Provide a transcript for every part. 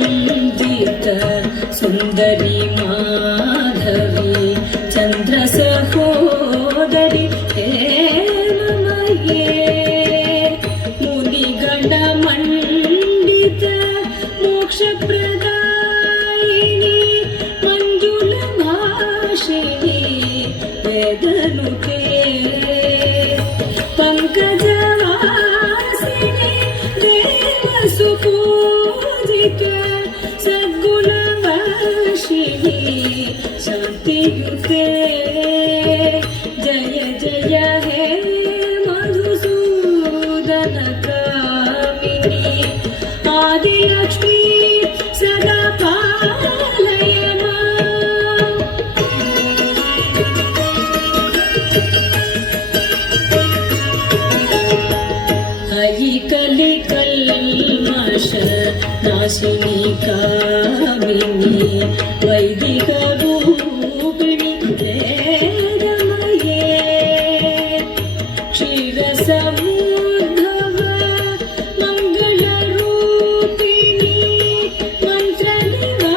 वन्दित सुन्दरी माधवी चन्द्र सहोदरी हेममये मुनिगण मण्डित मोक्षप्रदायिनी मञ्जुल भाषिणी वेदनुते पंकजवासिनी देवसुपूजित सद्गुणवासिनी शान्तियुते जय जय हे मधुसूदन कामिनी आदिलक्ष्मी सदा पालय माम्। अयि कलिकल्मष नाशिनी कामिनी वैदिक रूपिणी वेदमये क्षीरसमुद्भव मङ्गलरूपिणी मन्त्रनिवासिनी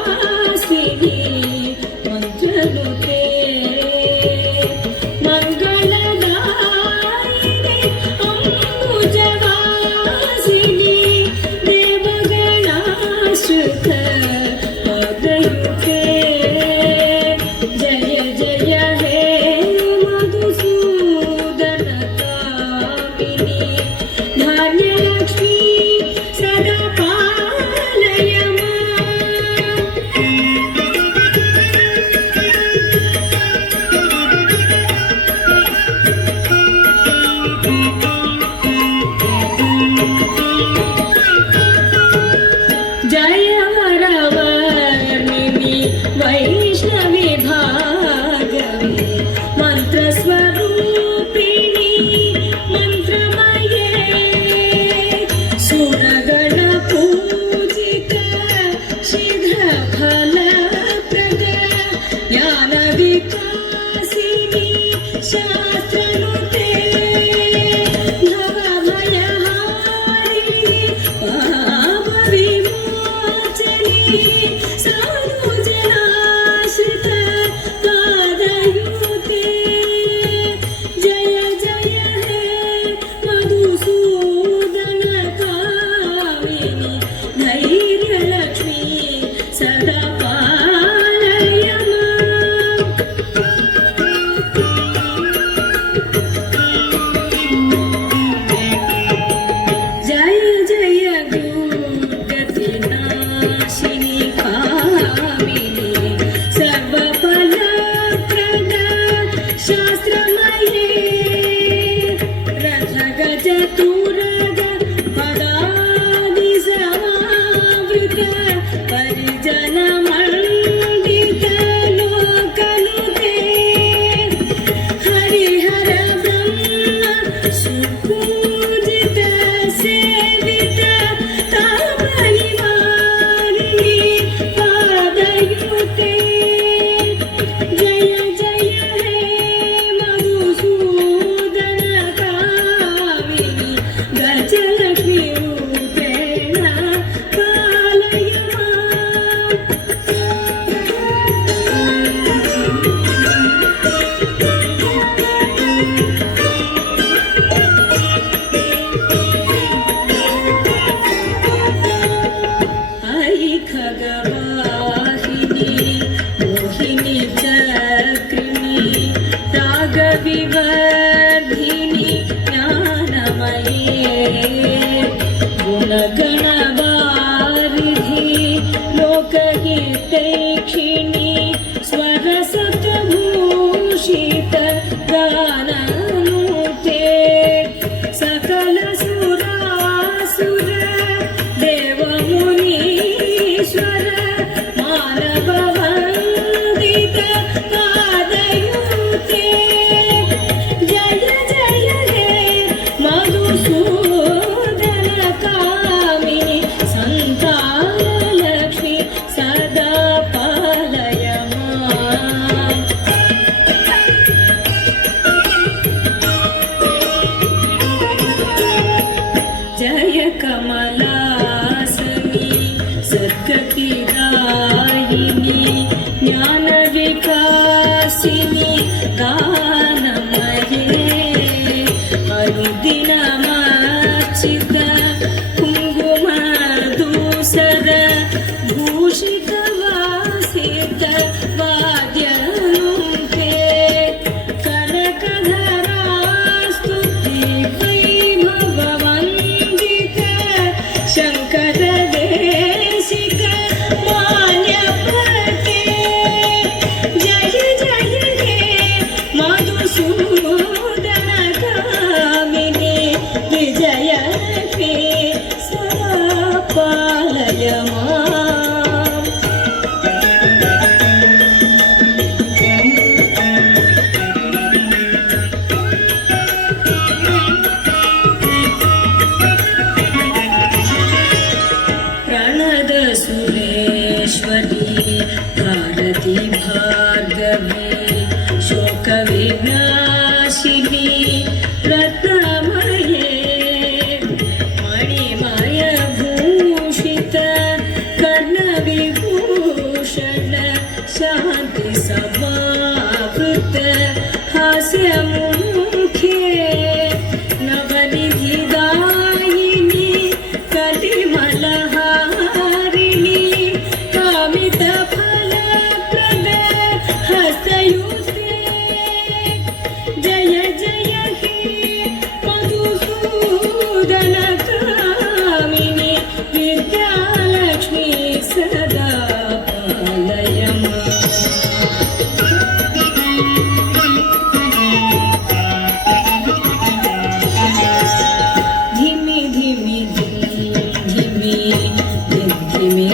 मन्त्रनुते मङ्गलदायिनी अम्बुजवासिनी देवगणाश्रित पादयुते जय जय हे मधुसूदन कामिनी धान्यलक्ष्मी सदा पालय माम्। जय वरवर्णिनि वैष्णवी भागवे मन्त्रस्वरूपिणी मन्त्रमये सुरगणपूजित शीघ्रफलप्रद ज्ञानविकासिनी शास्त्रनुते भवभयहारिणी पापविमोचनी साधुजनाश्रित पादयुते जय जय हे मधुसूदन कामिनी धैर्यलक्ष्मी सदा पालय माम्। जय जय दुर्गतिनाशिनी कामिनी सर्वफलप्रद शास्त्रमये रथगज तुरग पदादिसमावृत परिजनमण्डित लोकनुते हरिहर ब्रह्म सुपूजित सेवित तापनिवारिणी पादयुते जय जय हे मधुसूदन कामिनी दिनमार्चित कुङ्कुमधूसर भूषितवासित वाद्यनुते कनकधरास्तुति वैभववन्दित शङ्करदेशिक मान्यपते जय जय हे मधुसूदन कामिनी विजय हे सदा पालय माम् प्रणद सुरेश्वरी भारती भार्गवी शोकविनाशिनी रत्नमये मणिमय भूषित कर्णविभूषण शान्ति समावृत हास्यमुखे नवनिधिदायिनी कलिमलहारिणी कामितफलप्रद हस्तयुते जय जय हे मधुसूदन कामिनी विद्यालक्ष्मी सदा पालय माम् धिमि धिमि धिमि धिमि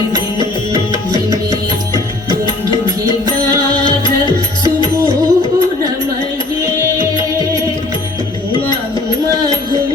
धिमि दुन्दुभिनाद सुपूर्णमये घुम घुम घुम